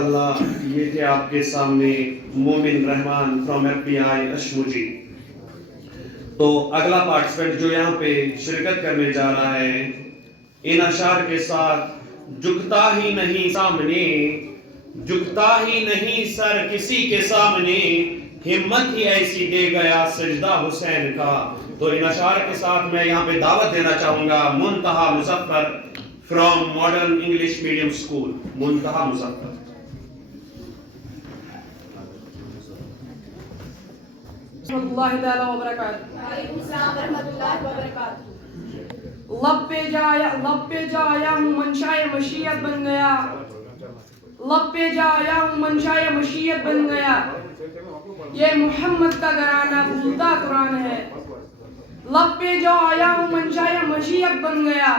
जज़ाकल्लाह। ये थे आपके सामने मोमिन रहमान फ्रॉम FBI अशमुजी। तो अगला पार्टिसिपेंट जो यहाँ पे शिरकत करने जा रहा है, इन अशार के साथ झुकता ही नहीं सामने, झुकता ही नहीं सर किसी के सामने, हिम्मत ही ऐसी दे गया सजदा हुसैन का। तो इन अशार के साथ मैं यहाँ पे दावत देना चाहूंगा Muntaha Muzaffar from modern English medium school, Muntaha Muzaffar. लब पे जाया हूँ मंशाए मशीयत बन गया, लब पे जाया हूँ मंशाए मशीयत बन गया। ये मोहम्मद का घराना भूलता कुरान है। लब पे जो आया हूँ मंशाए मशीयत बन गया,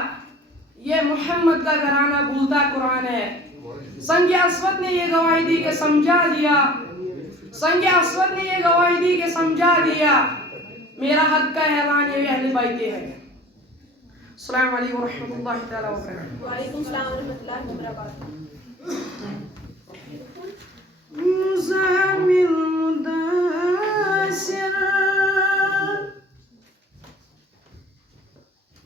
ये मोहम्मद का घराना भूलता कुरान है। संग अस्वद ने ये गवाही दी कि समझा दिया, संग अस्वद ने ये गवाही दी कि समझा दिया, मेरा हक का ऐलान ये अहले बैत है। अस्सलाम वालेकुम रहमतुल्लाहि तआला व बरकातहू। वालेकुम सलाम व रहमतुल्लाहि व बरकातहू। मुज़म्मिल मुदासिर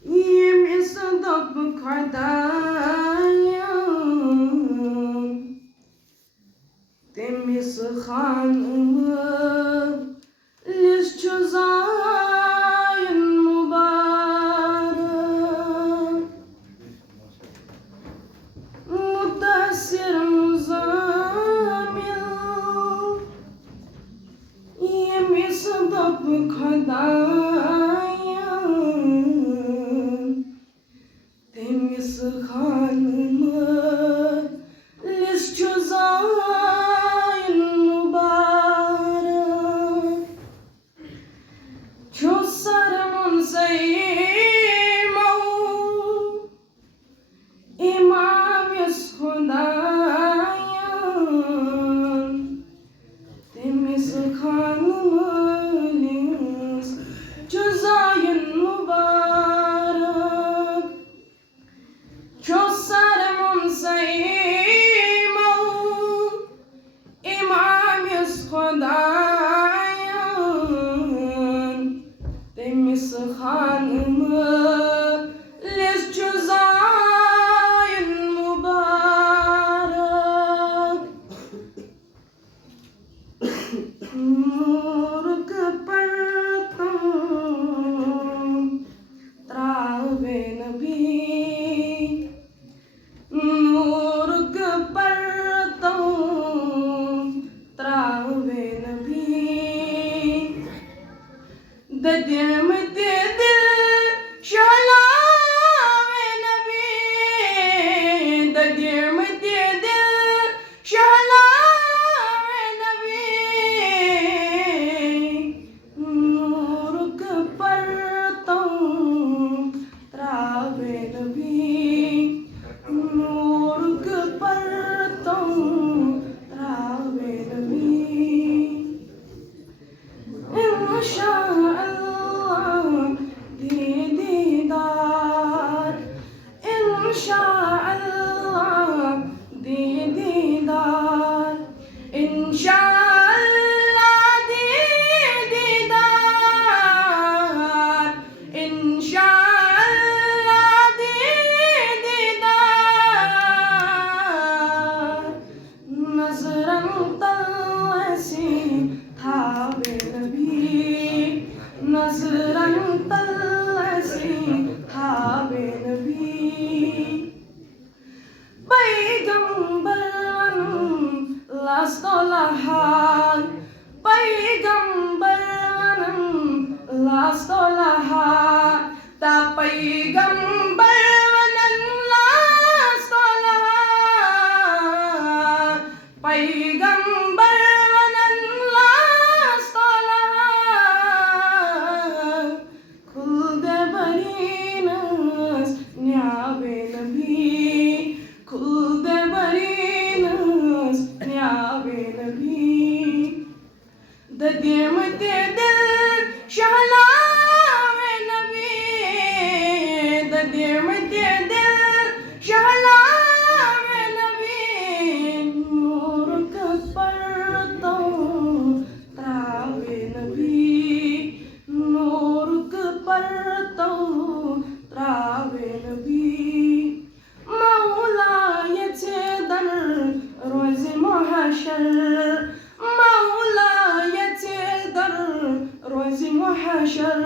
ये मिसदब खदाया तेमिस खानम लिश्चुज़ायन मुबारक मुदासिर मुज़म्मिल ये मिसदब खदाया तेमिस खानम लिश्चुज़ायन मुबारक छो सरमुन से इमाम यस खुदायन तेमिस खानम लिश्चुज़ायन मुबारक छो सरमुन से इमाम यस खुदायन तेमिस खानम लिश्चुज़ायन मुबारक नूर के परतम त्रावे नबी, नूर के परतम त्रावे नबी, ददियम ते दिल शहलावे नबी, ददियम ते दिल शहलावे नबी। नूर के परतम त्रावे नबी, नूर के परतम त्रावे नबी। इंशाअल्लाह दे दीदार, इंशाअल्लाह दे दीदार, इंशाअल्लाह दे दीदार, इंशाअल्लाह दे दीदार। नजरन तलसी थावे नबी, नजरन तलसी थावे नबी। पैगंबरन लास्तोलहाल, पैगंबरन लास्तोलहाल, ता पैगंबरन लास्तोलहाल, पैगंबरन लास्तोलहाल। खुलदे बरीनस न्यावे नबी, खुलदे बरीनस न्यावे नबी। ददियम ते दिल शहलावे नबी, ददियम ते दिल शहलावे नबी। محشر مولايتي در روز محشر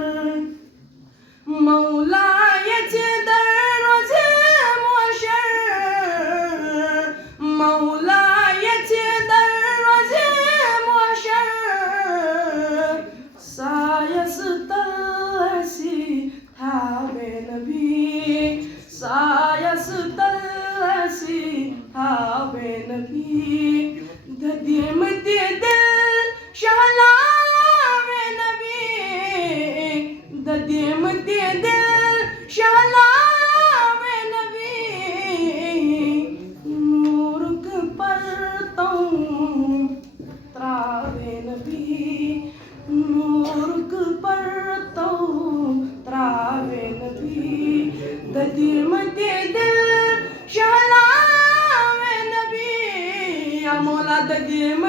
مولايتي در روز محشر مولايتي در روز محشر سيستلسي تابع نبي سيستلسي تابع نبي دديم دل شهلا نبي دديم دل شهلا نبی نور پرتوں تراوے نبی نور پرتوں تراوے نبی ددیم دل شہلا نبی یا مولا ددیم